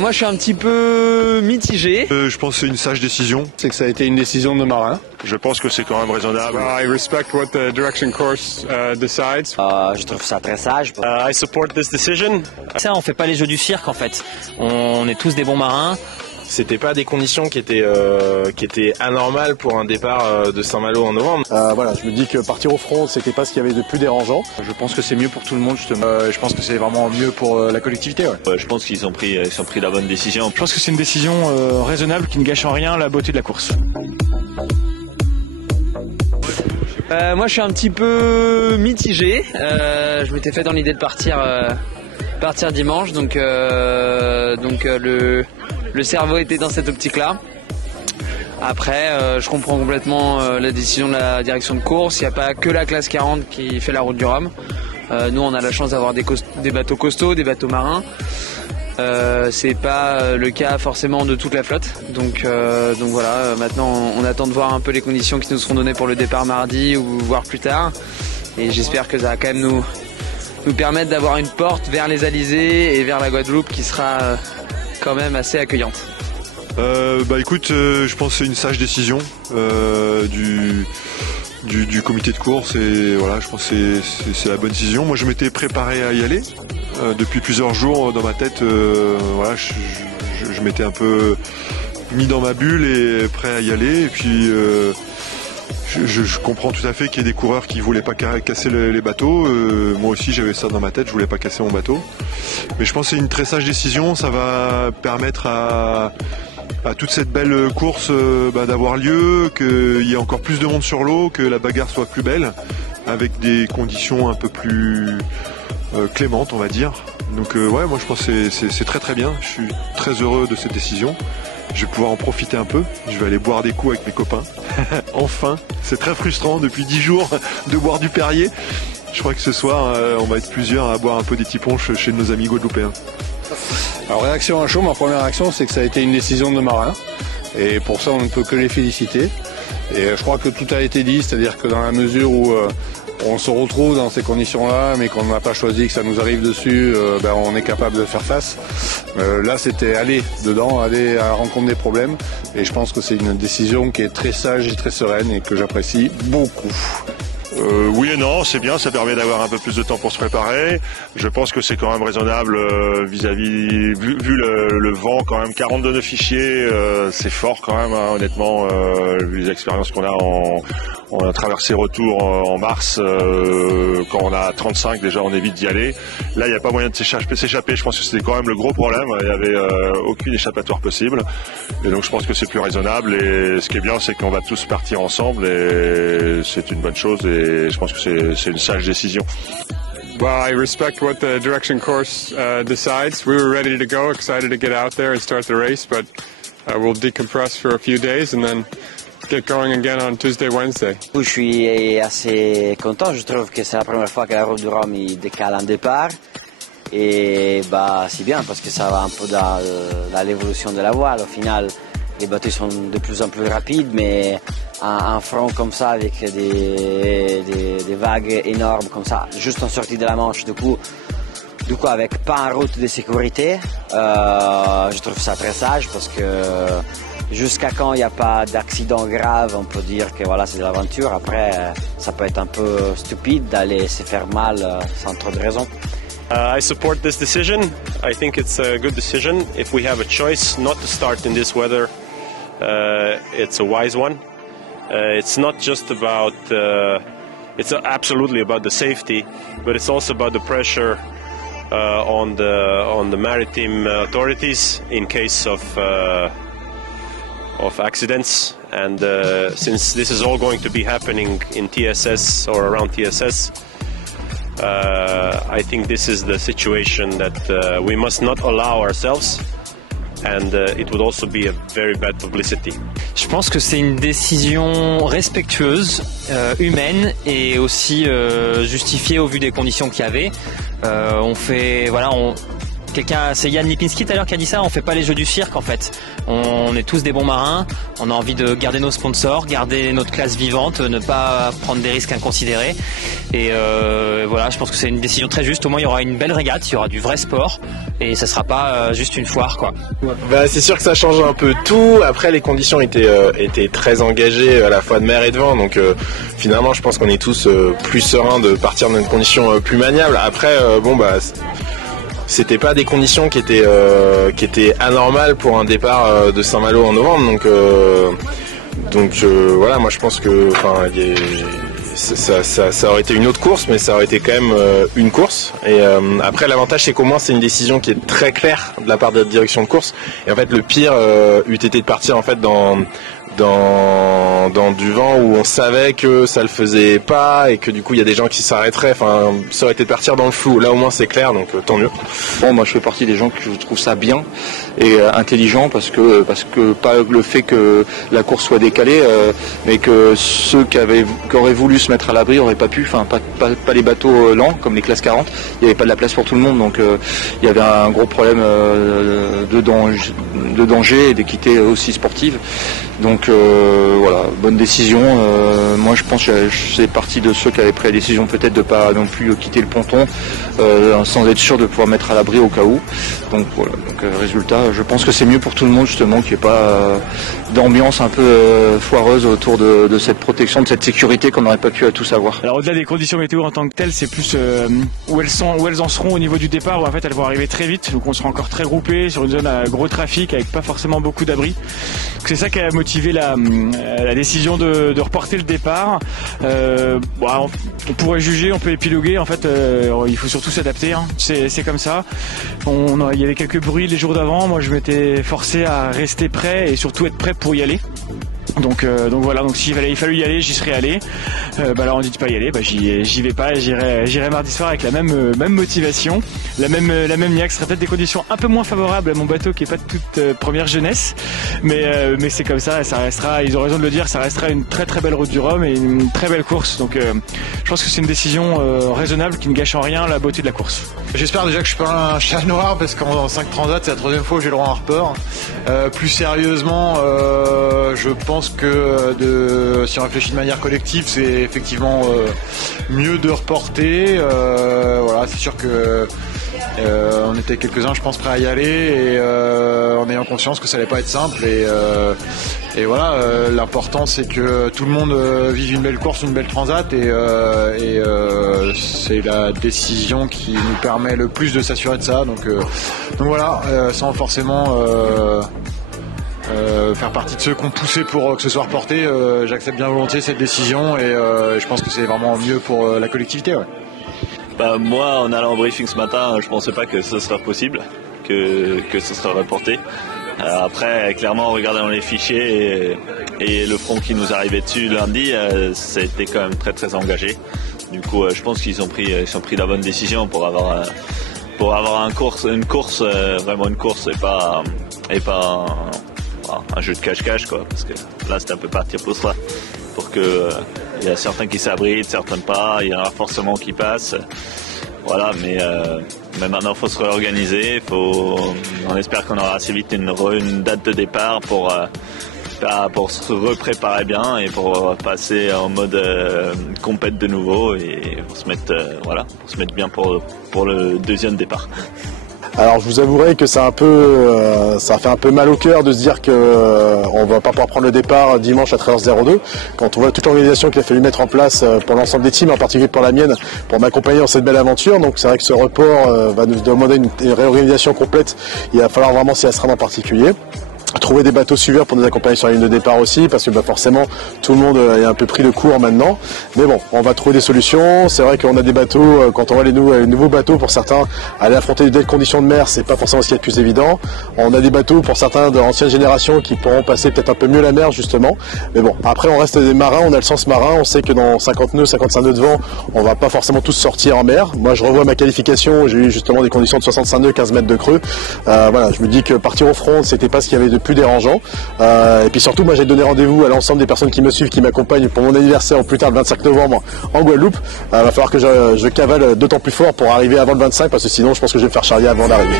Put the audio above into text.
Moi je suis un petit peu mitigé. Je pense que c'est une sage décision. C'est que ça a été une décision de Marin. Je pense que c'est quand même raisonnable. I respect what the direction course decides. Je trouve ça très sage. I support this decision. Ça, on fait pas les jeux du cirque en fait. On est tous des bons marins. C'était pas des conditions qui étaient anormales pour un départ de Saint-Malo en novembre. Voilà, je me dis que partir au front, c'était pas ce qu'il y avait de plus dérangeant. Je pense que c'est mieux pour tout le monde justement. Je pense que c'est vraiment mieux pour la collectivité. Ouais. Je pense qu'ils ont pris la bonne décision. Je pense que c'est une décision raisonnable qui ne gâche en rien la beauté de la course. Moi je suis un petit peu mitigé. Je m'étais fait dans l'idée de partir dimanche, donc le cerveau était dans cette optique-là. Après, je comprends complètement la décision de la direction de course. Il n'y a pas que la classe 40 qui fait la route du Rhum. Nous, on a la chance d'avoir des bateaux costauds, des bateaux marins. C'est pas le cas forcément de toute la flotte. Donc voilà, maintenant on attend de voir un peu les conditions qui nous seront données pour le départ mardi ou voire plus tard. Et j'espère que ça va quand même nous permettre d'avoir une porte vers les Alizés et vers la Guadeloupe qui sera quand même assez accueillante. Écoute, je pense que c'est une sage décision du comité de course et voilà, je pense que c'est la bonne décision. Moi, je m'étais préparé à y aller depuis plusieurs jours dans ma tête. Voilà, je m'étais un peu mis dans ma bulle et prêt à y aller. Et puis, je comprends tout à fait qu'il y ait des coureurs qui voulaient pas casser les bateaux. Moi aussi, j'avais ça dans ma tête. Je voulais pas casser mon bateau. Mais je pense que c'est une très sage décision. Ça va permettre à toute cette belle course d'avoir lieu, qu'il y ait encore plus de monde sur l'eau, que la bagarre soit plus belle, avec des conditions un peu plus clémentes, on va dire. Donc ouais, moi je pense que c'est très très bien. Je suis très heureux de cette décision. Je vais pouvoir en profiter un peu. Je vais aller boire des coups avec mes copains. Enfin, c'est très frustrant depuis 10 jours de boire du Perrier. Je crois que ce soir, on va être plusieurs à boire un peu des petits punch chez nos amis guadeloupéens. Alors réaction à chaud, ma première réaction c'est que ça a été une décision de Marin. Et pour ça on ne peut que les féliciter. Et je crois que tout a été dit, c'est-à-dire que dans la mesure où on se retrouve dans ces conditions-là, mais qu'on n'a pas choisi que ça nous arrive dessus, on est capable de faire face. Là c'était aller dedans, aller à la rencontre des problèmes. Et je pense que c'est une décision qui est très sage et très sereine et que j'apprécie beaucoup. Oui et non, c'est bien, ça permet d'avoir un peu plus de temps pour se préparer. Je pense que c'est quand même raisonnable vis-à-vis, vu le vent quand même, 42 nœuds fichiers, c'est fort quand même, hein, honnêtement, vu les expériences qu'on a on a traversé retour en mars, quand on a 35 déjà on évite d'y aller. Là il n'y a pas moyen de s'échapper, je pense que c'était quand même le gros problème, il n'y avait aucune échappatoire possible. Et donc je pense que c'est plus raisonnable et ce qui est bien c'est qu'on va tous partir ensemble et c'est une bonne chose et je pense que c'est une sage décision. Well, I respect what the direction course decides. We were ready to go, excited to get out there and start the race, but we'll decompress for a few days and then get going again on Tuesday, Wednesday. Je suis assez content, je trouve que c'est la première fois que la route du Rhum il décale un départ. Et c'est bien parce que ça va un peu dans l'évolution de la voile. Au final, les bateaux sont de plus en plus rapides, mais un front comme ça avec des vagues énormes comme ça, juste en sortie de la Manche, du coup avec pas en route de sécurité, je trouve ça très sage parce que jusqu'à quand il n'y a pas d'accident grave, on peut dire que voilà, c'est de l'aventure. Après, ça peut être un peu stupide d'aller se faire mal sans trop de raison. I support this decision. I think it's a good decision. If we have a choice not to start in this weather, it's a wise one. It's not just about, it's absolutely about the safety, but it's also about the pressure on the maritime authorities in case of accidents. And since this is all going to be happening in TSS or around TSS, I think this is the situation that we must not allow ourselves, and it would also be a very bad publicity. Je pense que c'est une décision respectueuse, humaine et aussi justifiée au vu des conditions qu'il y avait. C'est Yann Lipinski tout à l'heure qui a dit ça, on fait pas les jeux du cirque en fait. On est tous des bons marins, on a envie de garder nos sponsors, garder notre classe vivante, ne pas prendre des risques inconsidérés. Et voilà, je pense que c'est une décision très juste. Au moins il y aura une belle régate, il y aura du vrai sport et ça sera pas juste une foire quoi. Bah, c'est sûr que ça change un peu tout. Après les conditions étaient très engagées à la fois de mer et de vent, donc finalement je pense qu'on est tous plus sereins de partir dans une condition plus maniable. Après c'était pas des conditions qui étaient anormales pour un départ de Saint-Malo en novembre, donc voilà, moi je pense que ça aurait été une autre course, mais ça aurait été quand même une course. Et après l'avantage c'est qu'au moins c'est une décision qui est très claire de la part de la direction de course. Et en fait le pire eût été de partir en fait dans du vent où on savait que ça le faisait pas et que du coup il y a des gens qui s'arrêteraient. Enfin, ça aurait été de partir dans le flou. Là au moins c'est clair, donc tant mieux. Bon, moi je fais partie des gens qui trouvent ça bien et intelligent parce que pas le fait que la course soit décalée, mais que ceux qui auraient voulu se mettre à l'abri auraient pas pu. Enfin, pas les bateaux lents comme les classes 40. Il n'y avait pas de la place pour tout le monde, donc il y avait un gros problème de danger et d'équité aussi sportive. Donc voilà, bonne décision. Moi je pense que c'est partie de ceux qui avaient pris la décision peut-être de pas non plus quitter le ponton sans être sûr de pouvoir mettre à l'abri au cas où. Donc voilà, résultat, je pense que c'est mieux pour tout le monde justement qu'il n'y ait pas d'ambiance un peu foireuse autour de cette protection, de cette sécurité qu'on n'aurait pas pu à tous avoir. Alors au-delà des conditions météo en tant que telles, c'est plus où elles en seront au niveau du départ, où en fait elles vont arriver très vite, donc on sera encore très groupés sur une zone à gros trafic avec pas forcément beaucoup d'abris. C'est ça qui a motivé la décision de reporter le départ. On pourrait juger, on peut épiloguer, en fait il faut surtout s'adapter, hein. C'est comme ça. Il y avait quelques bruits les jours d'avant, moi je m'étais forcé à rester prêt et surtout être prêt pour y aller. Donc voilà, donc s'il fallu y aller, j'y serais allé. Là on dit de pas y aller, j'y vais pas, j'irai mardi soir avec la même motivation, la même niaque. Ce serait peut-être des conditions un peu moins favorables à mon bateau qui est pas de toute première jeunesse, mais c'est comme ça restera, ils ont raison de le dire, ça restera une très très belle route du Rhum et une très belle course. Donc je pense que c'est une décision raisonnable qui ne gâche en rien la beauté de la course. J'espère déjà que je suis pas un chat noir parce qu'en 5 transats c'est la 3e fois que j'ai le droit à un report. Plus sérieusement, je pense que si on réfléchit de manière collective, c'est effectivement mieux de reporter. Voilà, c'est sûr que on était quelques-uns, je pense, prêts à y aller et en ayant conscience que ça allait pas être simple. Et voilà, l'important c'est que tout le monde vive une belle course, une belle transat et c'est la décision qui nous permet le plus de s'assurer de ça. Donc voilà, sans forcément faire partie de ceux qui ont poussé pour que ce soit reporté, j'accepte bien volontiers cette décision et je pense que c'est vraiment mieux pour la collectivité. Ouais. Moi, en allant au briefing ce matin, je pensais pas que ce sera possible, que ce sera reporté. Après, clairement, en regardant les fichiers et le front qui nous arrivait dessus lundi, ça a été quand même très très engagé. Du coup, je pense qu'ils ont pris la bonne décision pour avoir une course, vraiment une course et pas un jeu de cache-cache quoi, parce que là c'était un peu partir pour ça, pour que il y a certains qui s'abritent, certains pas, il y en a forcément qui passent, voilà, mais maintenant il faut se réorganiser, on espère qu'on aura assez vite une date de départ pour se repréparer bien et pour passer en mode compète de nouveau et pour se mettre bien pour le deuxième départ. Alors je vous avouerai que ça fait un peu mal au cœur de se dire qu'on va pas pouvoir prendre le départ dimanche à 13h02 quand on voit toute l'organisation qu'il a fallu mettre en place pour l'ensemble des teams, en particulier pour la mienne, pour m'accompagner dans cette belle aventure. Donc c'est vrai que ce report va nous demander une réorganisation complète. Il va falloir vraiment s'y astreindre en particulier. Trouver des bateaux suiveurs pour nous accompagner sur la ligne de départ aussi, parce que forcément tout le monde est un peu pris de court maintenant. Mais bon, on va trouver des solutions. C'est vrai qu'on a des bateaux, quand on voit les nouveaux bateaux, pour certains, aller affronter de telles conditions de mer, c'est pas forcément ce qu'il y a de plus évident. On a des bateaux pour certains de l'ancienne génération qui pourront passer peut-être un peu mieux la mer justement. Mais bon, après on reste des marins, on a le sens marin, on sait que dans 50 nœuds, 55 nœuds de vent, on va pas forcément tous sortir en mer. Moi je revois ma qualification, j'ai eu justement des conditions de 65 nœuds, 15 mètres de creux. Voilà, je me dis que partir au front, c'était pas ce qu'il y avait de plus dérangeant. Et puis surtout, moi j'ai donné rendez-vous à l'ensemble des personnes qui me suivent, qui m'accompagnent pour mon anniversaire au plus tard le 25 novembre en Guadeloupe. Va falloir que je cavale d'autant plus fort pour arriver avant le 25, parce que sinon je pense que je vais me faire charrier avant d'arriver.